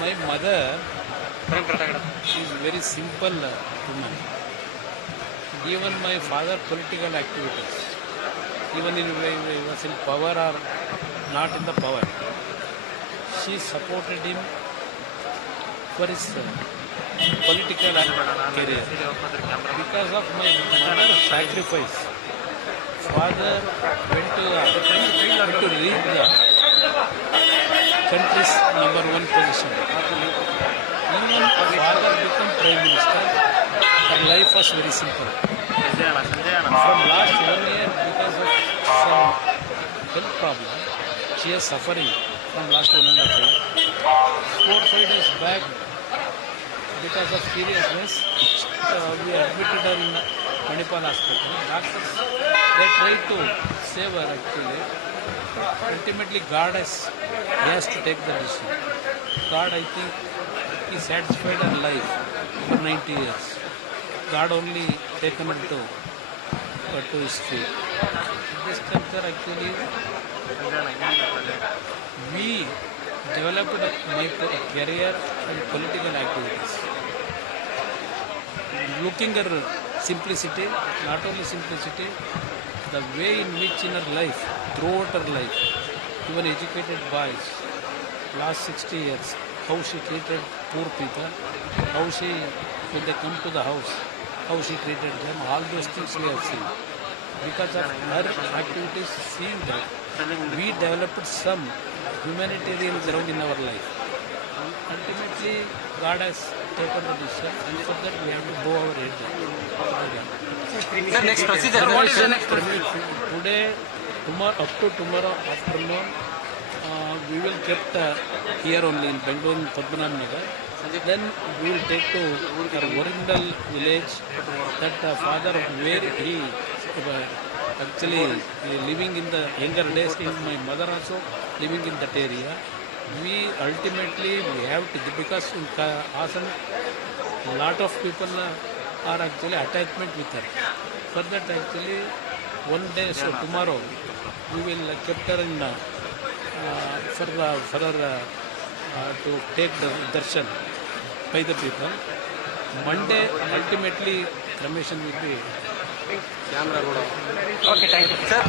My mother is very simple woman. Even my father political activities, even if he was in power or not in the power, she supported him for his political career. Because of my mother's sacrifice, father went to reach the country's #1 position. Even father became prime minister, her life was very simple. From last 1 year, because of some health problem, she is suffering from last 1.5 years. 4-5 days back, because of seriousness, we admitted her in Manipal hospital. Doctors, they tried to save her actually. Ultimately, God he has to take the decision. God, I think, he satisfied her life for 90 years. God only taken her to his feet. This juncture actually, we developed my career and political activities. Looking at her simplicity, not only simplicity, the way in which in her life, throughout her life, even educated boys, last 60 years, how she treated poor people, how she, when they come to the house, how she treated them, all those things we have seen. Because of her activities, seeing that, we developed some humanitarian ground in our life. Ultimately, God has taken the decision, and for that we have to bow our head. Sir, next procedure. What is the next procedure? Today, up to tomorrow afternoon, we will kept here only in Bengaluru, in Padmanabh Nagar. Then we will take to our original village, that father where he actually living in the younger days, in my mother also living in that area. We ultimately have to, because in Hassan, a lot of people are actually attachment with her. For that actually, one day, so tomorrow, we will keep her in to take the darshan by the people. Monday, ultimately, cremation will be. Okay, thank you. Sir.